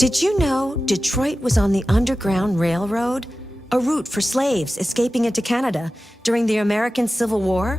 Did you know Detroit was on the Underground Railroad? A route for slaves escaping into Canada during the American Civil War?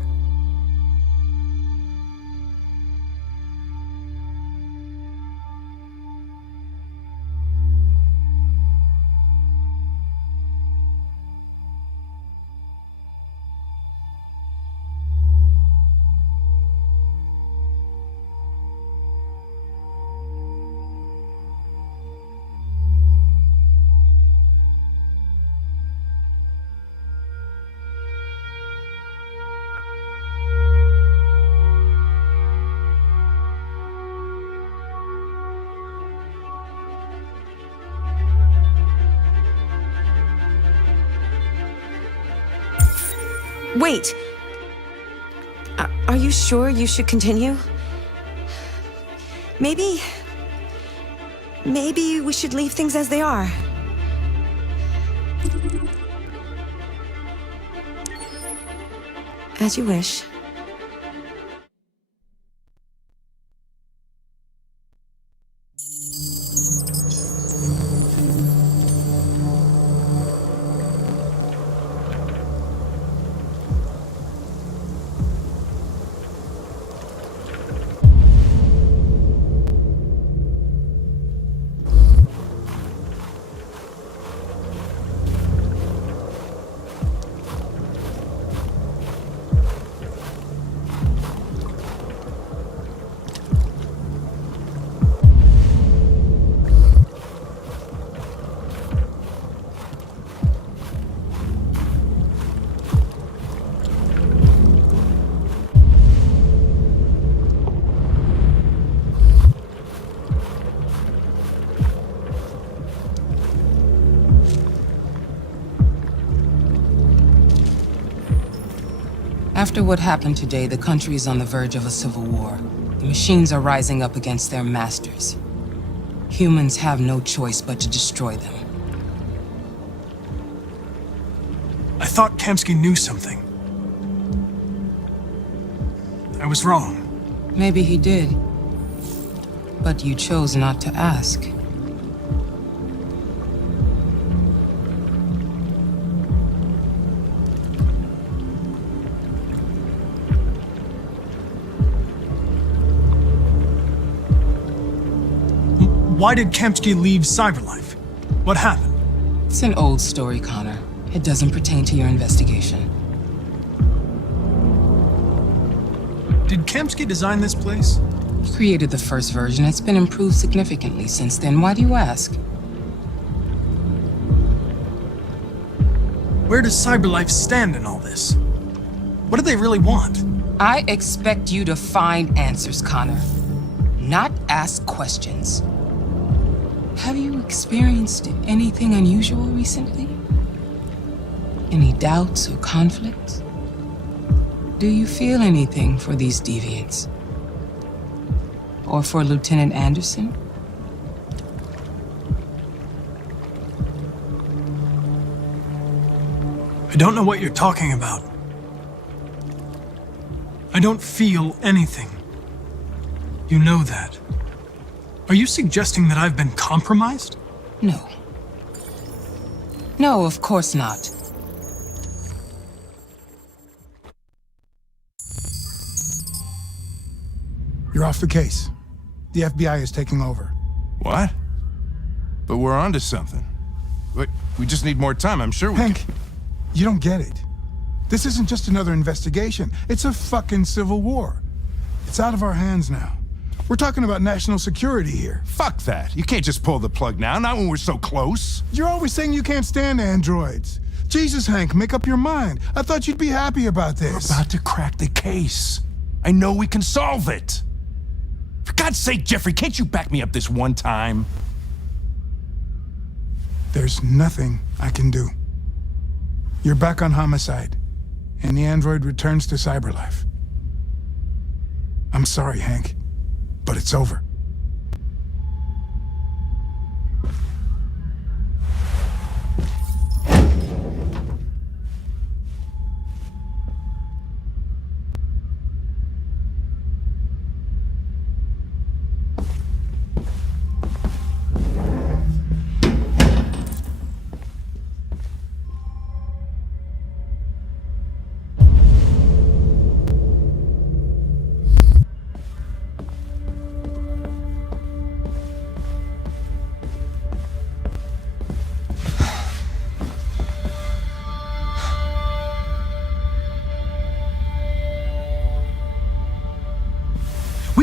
Wait! Are you sure you should continue? Maybe we should leave things as they are. As you wish. After what happened today, the country is on the verge of a civil war. The machines are rising up against their masters. Humans have no choice but to destroy them. I thought Kamsky knew something. I was wrong. Maybe he did. But you chose not to ask. Why did Kamsky leave Cyberlife? What happened? It's an old story, Connor. It doesn't pertain to your investigation. Did Kamsky design this place? He created the first version. It's been improved significantly since then. Why do you ask? Where does Cyberlife stand in all this? What do they really want? I expect you to find answers, Connor. Not ask questions. Have you experienced anything unusual recently? Any doubts or conflicts? Do you feel anything for these deviants? Or for Lieutenant Anderson? I don't know what you're talking about. I don't feel anything. You know that. Are you suggesting that I've been compromised? No. No, of course not. You're off the case. The FBI is taking over. What? But we're onto something. Wait, we just need more time, I'm sure we Hank, can... you don't get it. This isn't just another investigation. It's a fucking civil war. It's out of our hands now. We're talking about national security here. Fuck that. You can't just pull the plug now, not when we're so close. You're always saying you can't stand androids. Jesus, Hank, make up your mind. I thought you'd be happy about this. We're about to crack the case. I know we can solve it. For God's sake, Jeffrey, can't you back me up this one time? There's nothing I can do. You're back on homicide, and the android returns to Cyberlife. I'm sorry, Hank, but it's over.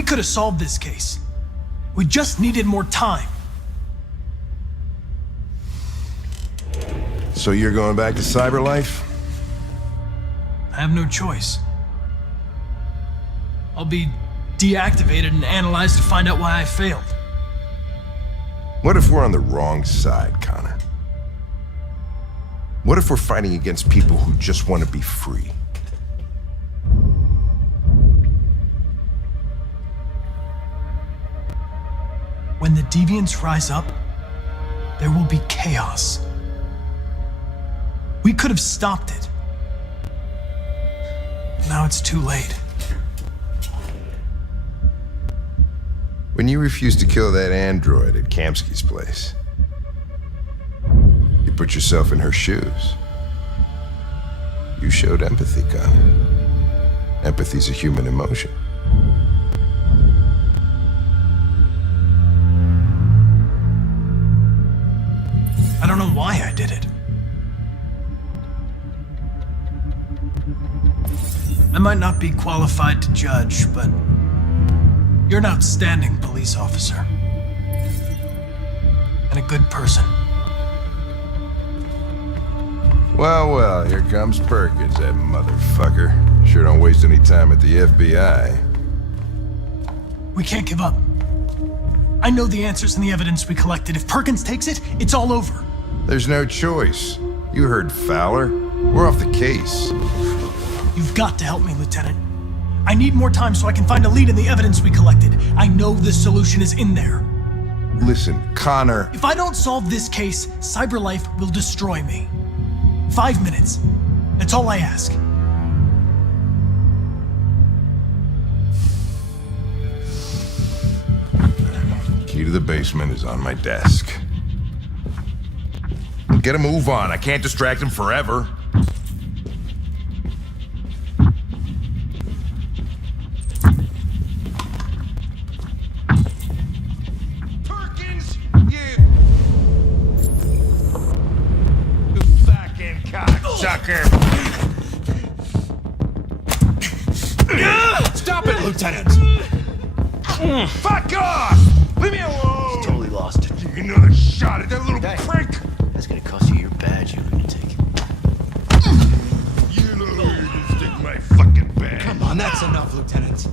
could have solved this case. We just needed more time. So you're going back to Cyberlife? I have no choice. I'll be deactivated and analyzed to find out why I failed. What if we're on the wrong side, Connor? What if we're fighting against people who just want to be free? When the deviants rise up, there will be chaos. We could have stopped it. Now it's too late. When you refused to kill that android at Kamsky's place, you put yourself in her shoes. You showed empathy, Connor. Empathy's a human emotion. I don't know why I did it. I might not be qualified to judge, but you're an outstanding police officer. And a good person. Well, well, here comes Perkins, that motherfucker. Sure don't waste any time at the FBI. We can't give up. I know the answers and the evidence we collected. If Perkins takes it, it's all over. There's no choice. You heard Fowler. We're off the case. You've got to help me, Lieutenant. I need more time so I can find a lead in the evidence we collected. I know the solution is in there. Listen, Connor. If I don't solve this case, Cyberlife will destroy me. 5 minutes. That's all I ask. Key to the basement is on my desk. Get a move on. I can't distract him forever. Perkins, you fucking cocksucker. Stop it, Lieutenant! Fuck off! Leave me alone! Totally lost it. Take another shot at that little Hey. prick! That's gonna cost you your badge, you lunatic. You know where you can stick my fucking bag. Come on, that's enough, Lieutenant.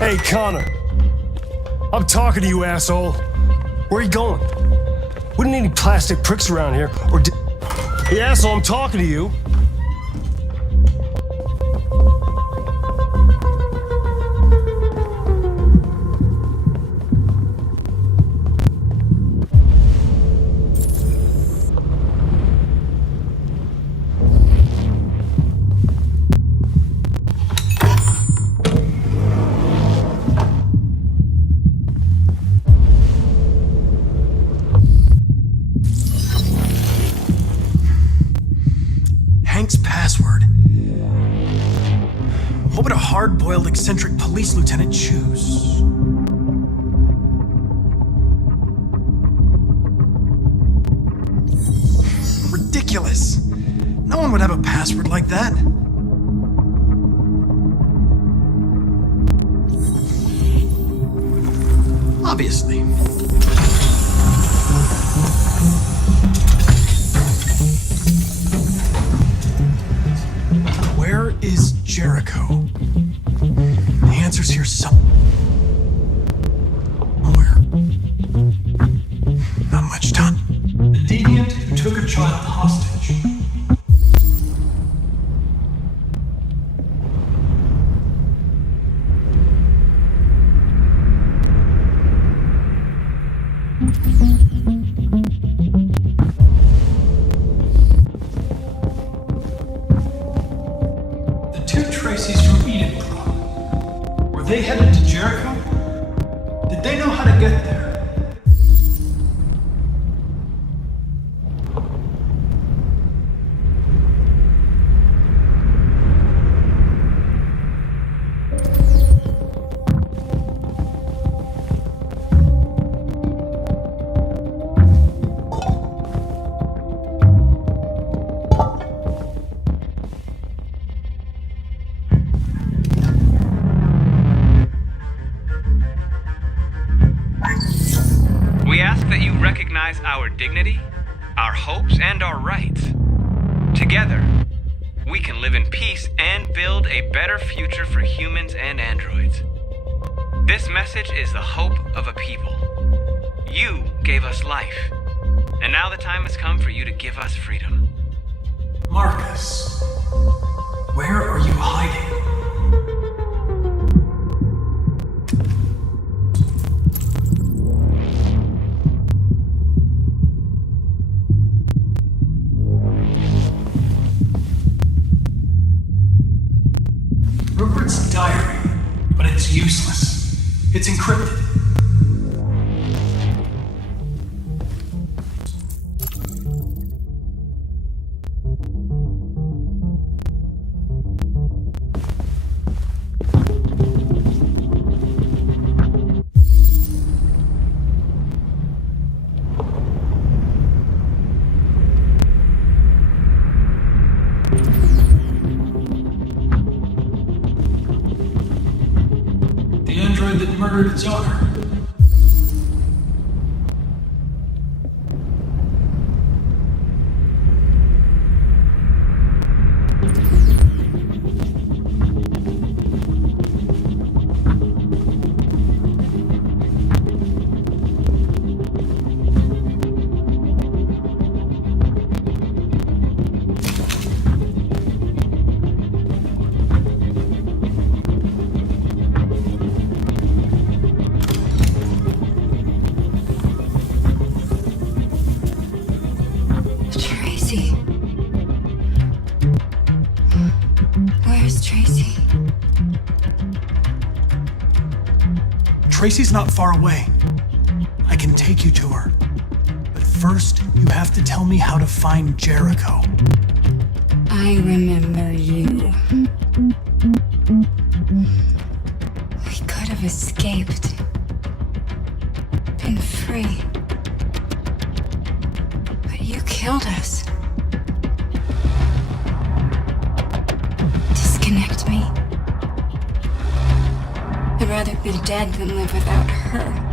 Hey, Connor. I'm talking to you, asshole. Where are you going? Wouldn't need any plastic pricks around here, or Hey, asshole, I'm talking to you. Password. What would a hard-boiled, eccentric police lieutenant choose? Ridiculous. No one would have a password like that. Obviously. Where is Jericho? The answer's here somewhere. Not much time. The deviant who took a child hostage. The two Tracy's from Eden Pro. Were they headed to Jericho? Did they know how to get there? We ask that you recognize our dignity, our hopes, and our rights. Together, we can live in peace and build a better future for humans and androids. This message is the hope of a people. You gave us life, and now the time has come for you to give us freedom. Marcus, where are you hiding? Rupert's diary, but it's useless. It's encrypted. The android that murdered its owner. Tracy. Where's Tracy? Tracy's not far away. I can take you to her. But first, you have to tell me how to find Jericho. I remember you. We could have escaped. Been free. But you killed us. Disconnect me. I'd rather be dead than live without her.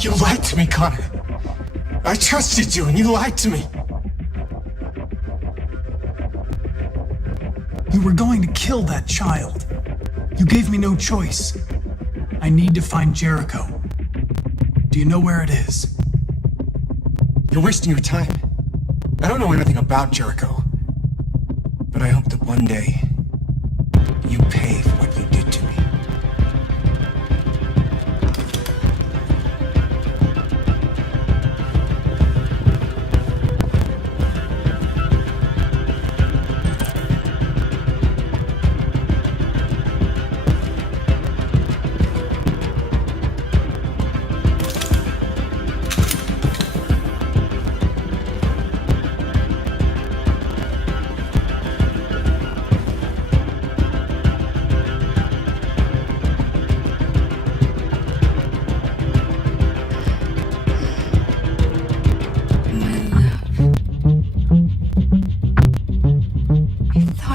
You lied to me, Connor. I trusted you and you lied to me. You were going to kill that child. You gave me no choice. I need to find Jericho. Do you know where it is? You're wasting your time. I don't know anything about Jericho. But I hope that one day you pay for what you did to me.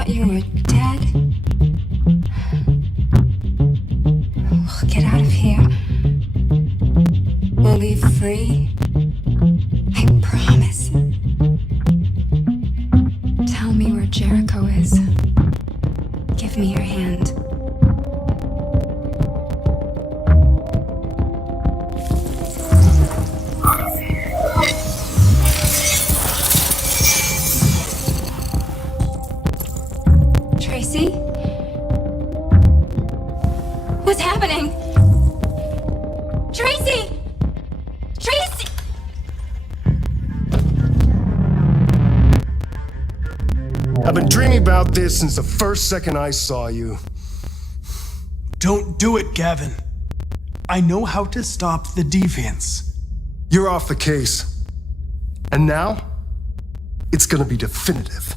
You were dead? We'll get out of here. We'll be free. Give me your hand. Tracy? What's happening? Tracy! Tracy! I've been dreaming about this since the first second I saw you. Don't do it, Gavin. I know how to stop the deviants. You're off the case. And now, it's gonna be definitive.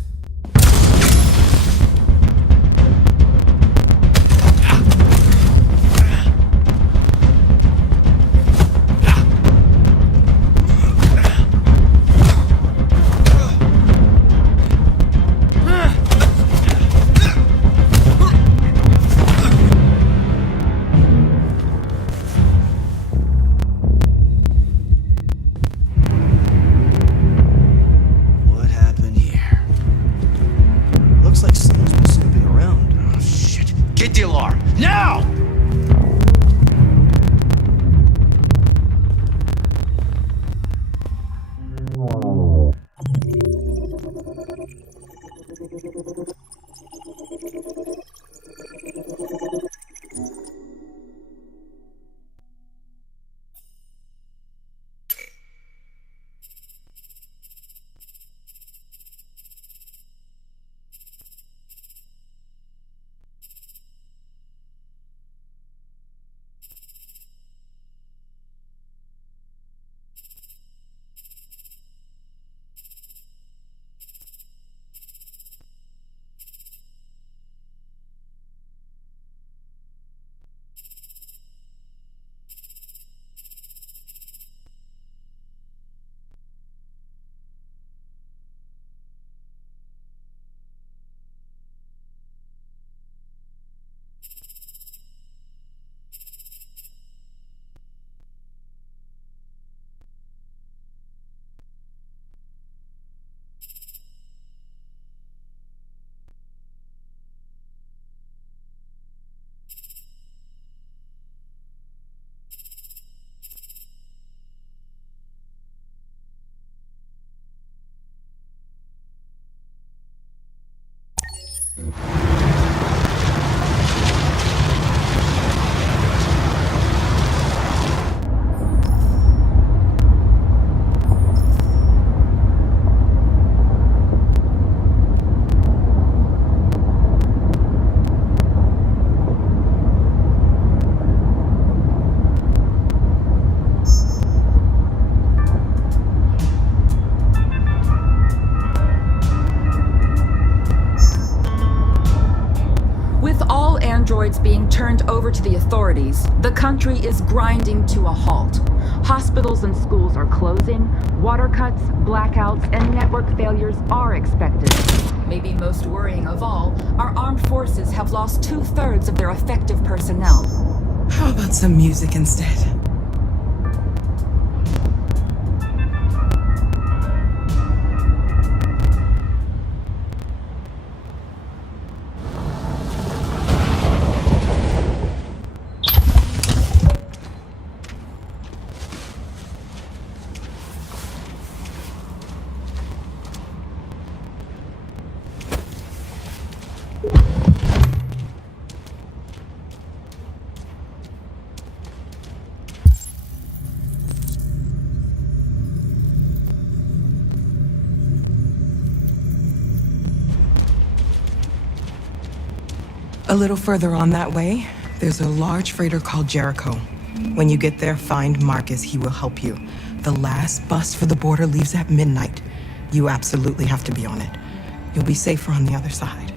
What happened here? Looks like someone's been snooping around. Oh, shit. Get the alarm. Now! Androids being turned over to the authorities, the country is grinding to a halt. Hospitals and schools are closing, water cuts, blackouts, and network failures are expected. Maybe most worrying of all, our armed forces have lost 2/3 of their effective personnel. How about some music instead? A little further on that way, there's a large freighter called Jericho. When you get there, find Marcus. He will help you. The last bus for the border leaves at midnight. You absolutely have to be on it. You'll be safer on the other side.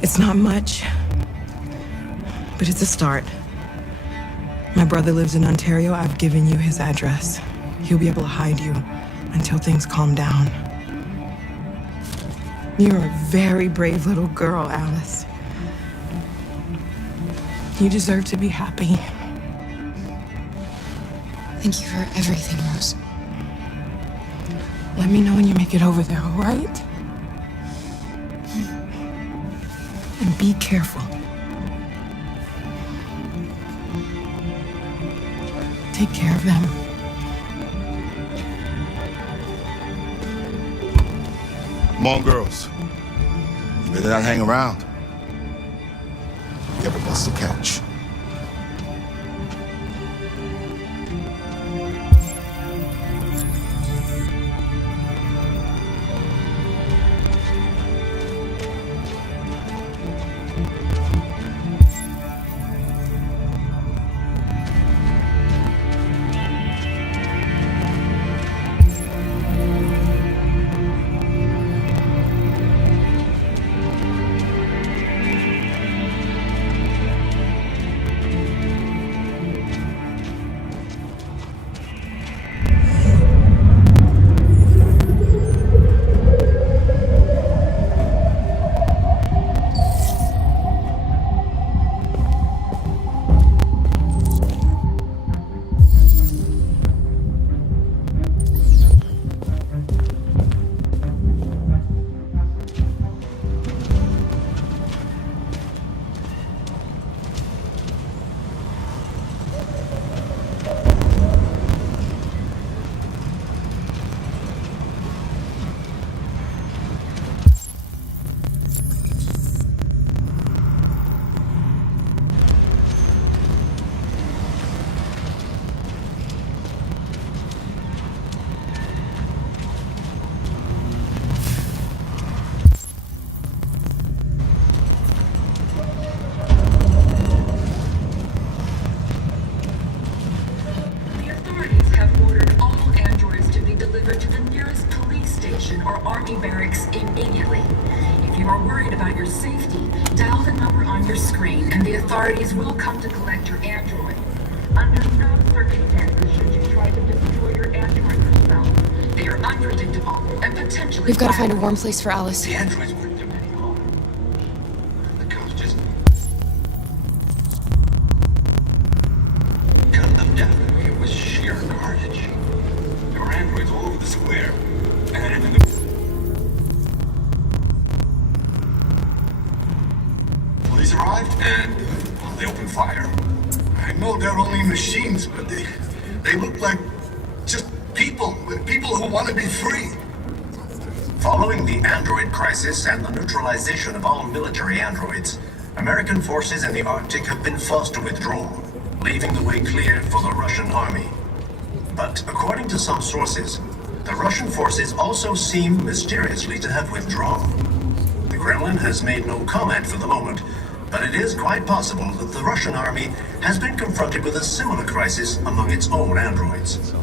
It's not much, but it's a start. My brother lives in Ontario. I've given you his address. He'll be able to hide you until things calm down. You're a very brave little girl, Alice. You deserve to be happy. Thank you for everything, Rose. Let me know when you make it over there, all right? Be careful. Take care of them. Come on, girls. You better not hang around. You have a bus to catch. Or army barracks immediately. If you are worried about your safety, dial the number on your screen and the authorities will come to collect your android. Under no circumstances should you try to destroy your android yourself. They are unpredictable and potentially We've got to find a violent. warm place for Alice. The androids weren't doing any harm. The cops just gunned them down. It was sheer carnage. There were androids all over the square. And in the police arrived and they opened fire. I know they're only machines, but they look like just people who want to be free. Following the android crisis and the neutralization of all military androids, American forces in the Arctic have been forced to withdraw, leaving the way clear for the Russian army. But according to some sources, the Russian forces also seem mysteriously to have withdrawn. The Kremlin has made no comment for the moment, but it is quite possible that the Russian army has been confronted with a similar crisis among its own androids.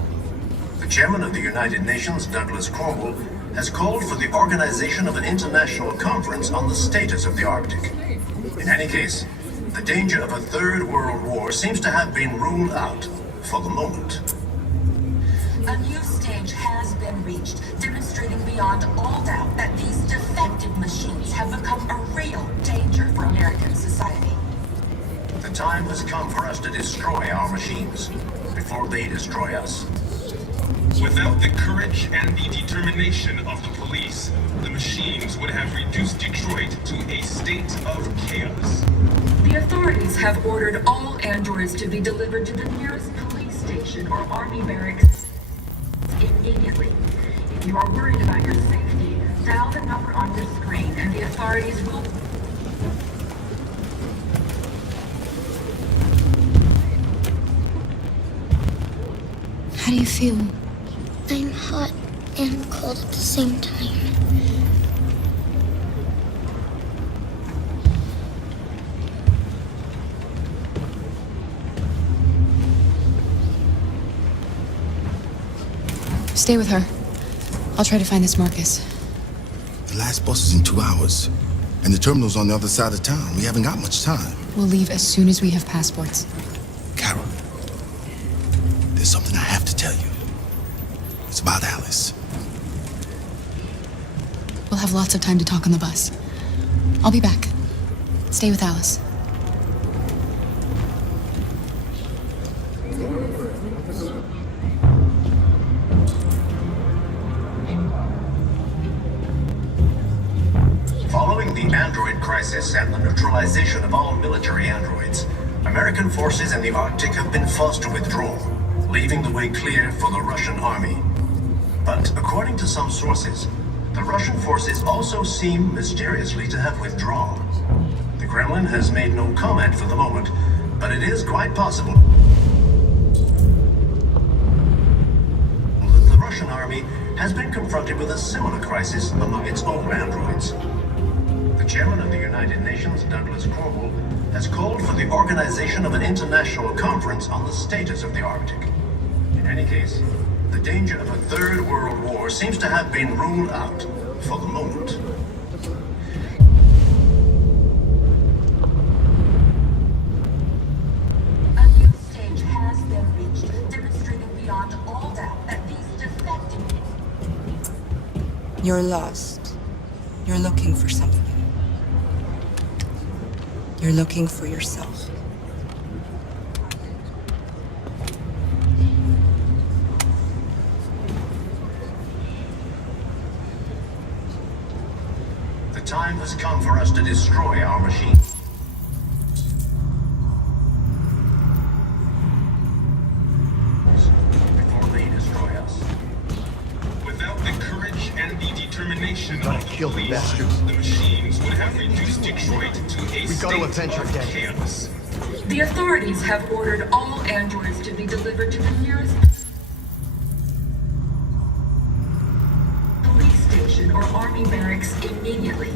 The chairman of the United Nations, Douglas Cornwall, has called for the organization of an international conference on the status of the Arctic. In any case, the danger of a third world war seems to have been ruled out for the moment. A new stage has been reached, demonstrating beyond all doubt that these defective machines have become a real danger for American society. The time has come for us to destroy our machines before they destroy us. Without the courage and the determination of the police, the machines would have reduced Detroit to a state of chaos. The authorities have ordered all androids to be delivered to the nearest police station or army barracks immediately. If you are worried about your safety, dial the number on your screen and the authorities will... How do you feel? I'm hot and cold at the same time. Stay with her. I'll try to find this Marcus. The last bus is in 2 hours, and the terminal's on the other side of town. We haven't got much time. We'll leave as soon as we have passports. Carol, there's something I have to tell you. It's about Alice. We'll have lots of time to talk on the bus. I'll be back. Stay with Alice. Following the android crisis and the neutralization neutralization of all military androids, American forces in the Arctic have been forced to withdraw, leaving the way clear for the Russian army. But according to some sources, the Russian forces also seem mysteriously to have withdrawn. The Kremlin has made no comment for the moment, but it is quite possible that the Russian army has been confronted with a similar crisis among its own androids. The chairman of the United Nations, Douglas Cornwall, has called for the organization of an international conference on the status of the Arctic. In any case, the danger of a third world war seems to have been ruled out for the moment. A new stage has been reached, demonstrating beyond all doubt that these defective... You're lost. You're looking for something. You're looking for yourself. The time has come for us to destroy our machine. Before they destroy us. Without the courage and the determination gotta of the kill the police, bastards. the machines would have reduced Detroit to a We gotta avenge state our of dead. chaos. The authorities have ordered all androids to be delivered to the nearest police station or army barracks immediately.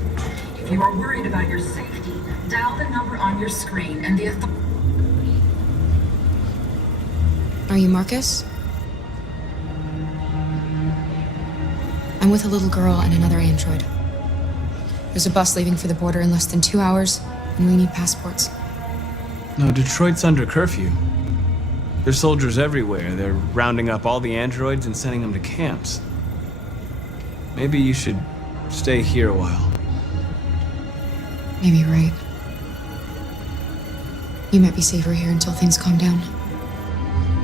If you are worried about your safety, dial the number on your screen and the Are you Marcus? I'm with a little girl and another android. There's a bus leaving for the border in less than 2 hours, and we need passports. No, Detroit's under curfew. There's soldiers everywhere. They're rounding up all the androids and sending them to camps. Maybe you should stay here a while. Maybe you're right. You might be safer here until things calm down.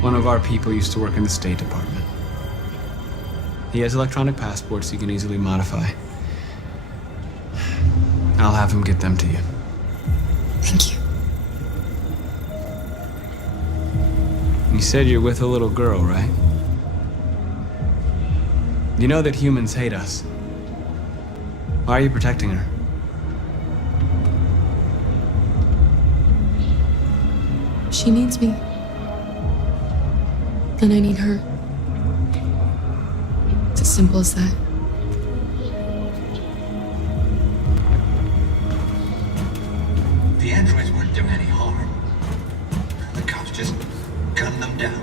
One of our people used to work in the State Department. He has electronic passports you can easily modify. I'll have him get them to you. Thank you. You said you're with a little girl, right? You know that humans hate us. Why are you protecting her? She needs me. And I need her. It's as simple as that. The androids weren't doing any harm. The cops just gunned them down.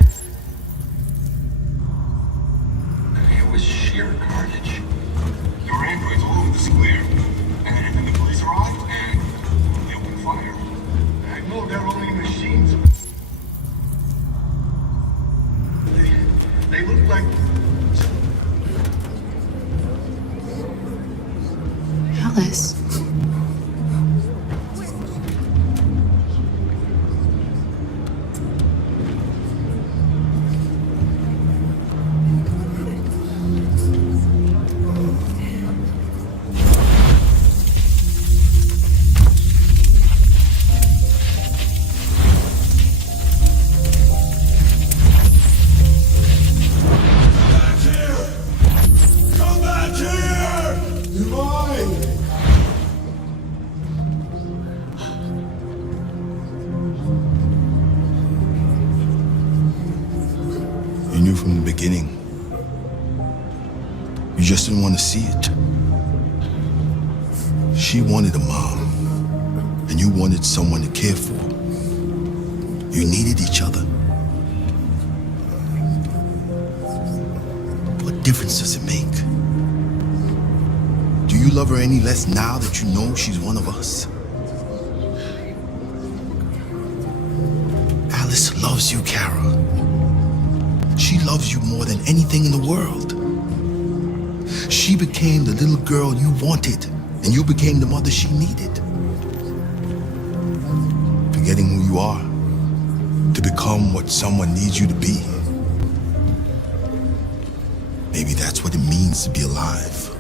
It was sheer carnage. There were androids all over this clear. And then the police arrived and they opened fire. I know they're only machines. They look like... Alice. You knew from the beginning. You just didn't want to see it. She wanted a mom, and you wanted someone to care for. You needed each other. What difference does it make? Do you love her any less now that you know she's one of us? Alice loves you, Kara. She loves you more than anything in the world. She became the little girl you wanted, and you became the mother she needed. Forgetting who you are to become what someone needs you to be. Maybe that's what it means to be alive.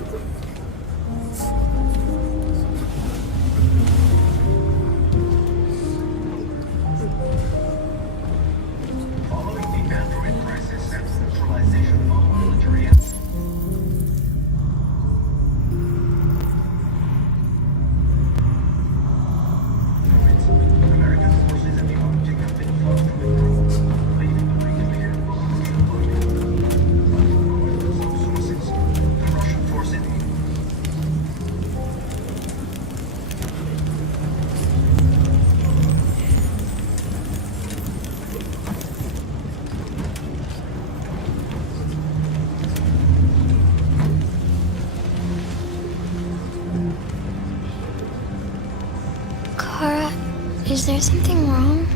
Is there something wrong?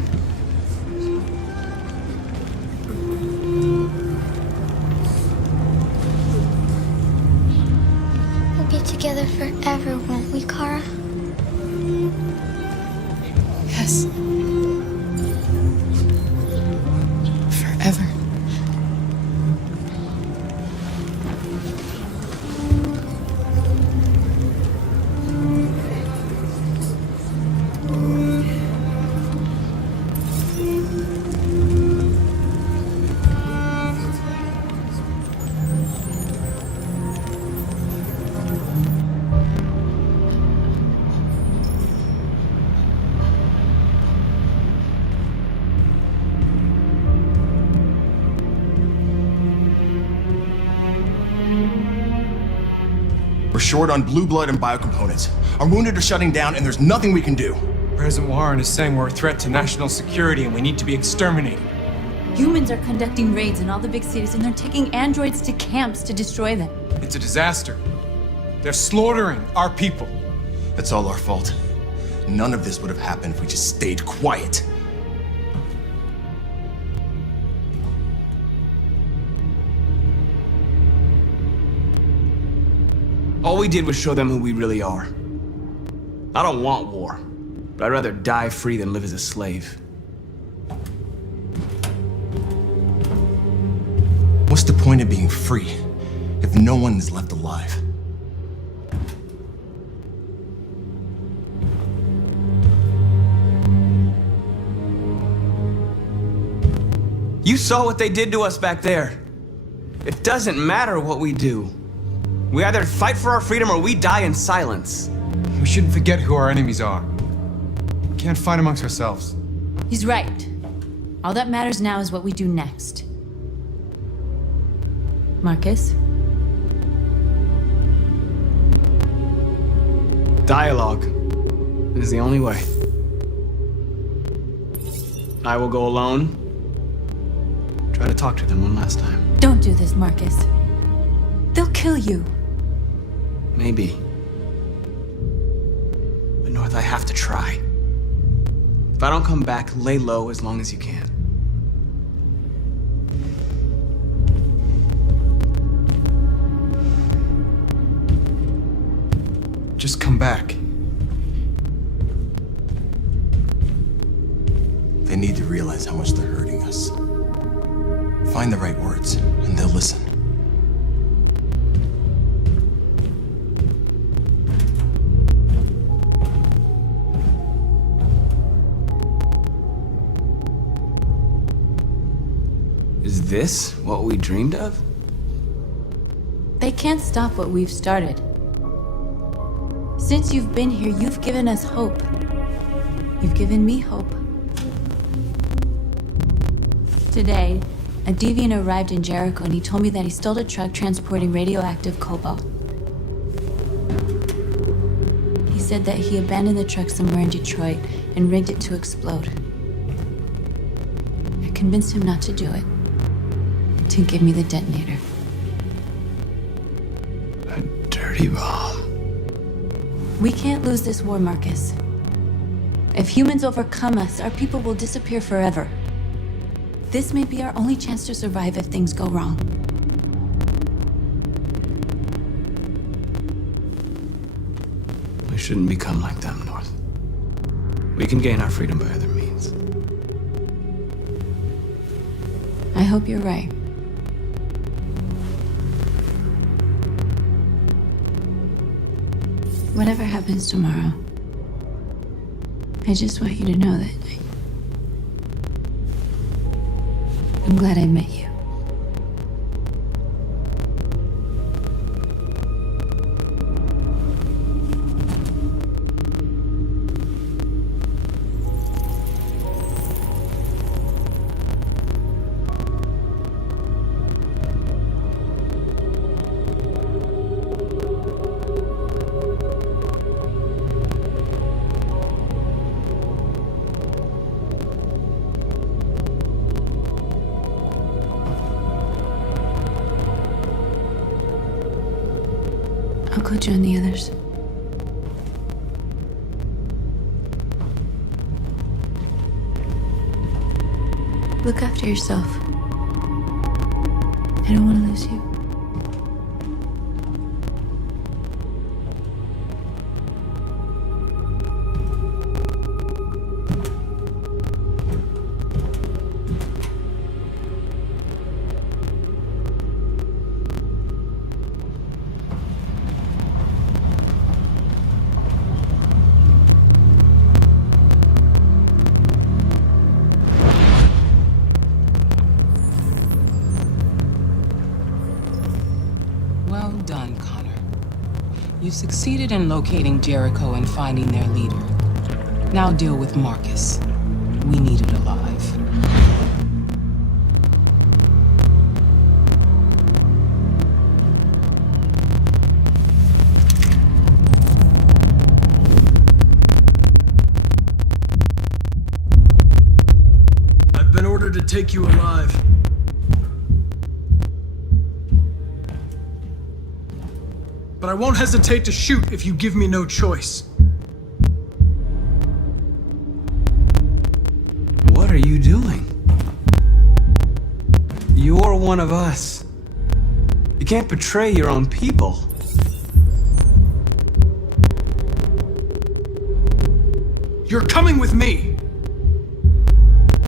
We'll be together forever, won't we, Kara? Yes. Forever. We're short on blue blood and biocomponents. Our wounded are shutting down, and there's nothing we can do. President Warren is saying we're a threat to national security and we need to be exterminated. Humans are conducting raids in all the big cities, and they're taking androids to camps to destroy them. It's a disaster. They're slaughtering our people. That's all our fault. None of this would have happened if we just stayed quiet. All we did was show them who we really are. I don't want war, but I'd rather die free than live as a slave. What's the point of being free if no one is left alive? You saw what they did to us back there. It doesn't matter what we do. We either fight for our freedom or we die in silence. We shouldn't forget who our enemies are. We can't fight amongst ourselves. He's right. All that matters now is what we do next. Marcus? Dialogue is the only way. I will go alone. Try to talk to them one last time. Don't do this, Marcus. They'll kill you. Maybe. But North, I have to try. If I don't come back, lay low as long as you can. Just come back. They need to realize how much they're hurting us. Find the right words, and they'll listen. Is this what we dreamed of? They can't stop what we've started. Since you've been here, you've given us hope. You've given me hope. Today, a deviant arrived in Jericho and he told me that he stole a truck transporting radioactive cobalt. He said that he abandoned the truck somewhere in Detroit and rigged it to explode. I convinced him not to do it, to give me the detonator. A dirty bomb. We can't lose this war, Marcus. If humans overcome us, our people will disappear forever. This may be our only chance to survive if things go wrong. We shouldn't become like them, North. We can gain our freedom by other means. I hope you're right. Whatever happens tomorrow, I just want you to know that I'm glad I met you. I'll go join the others. Look after yourself. I don't want to lose you. Well done, Connor. You succeeded in locating Jericho and finding their leader. Now deal with Marcus. We need it alive. I've been ordered to take you alive. But I won't hesitate to shoot if you give me no choice. What are you doing? You're one of us. You can't betray your own people. You're coming with me!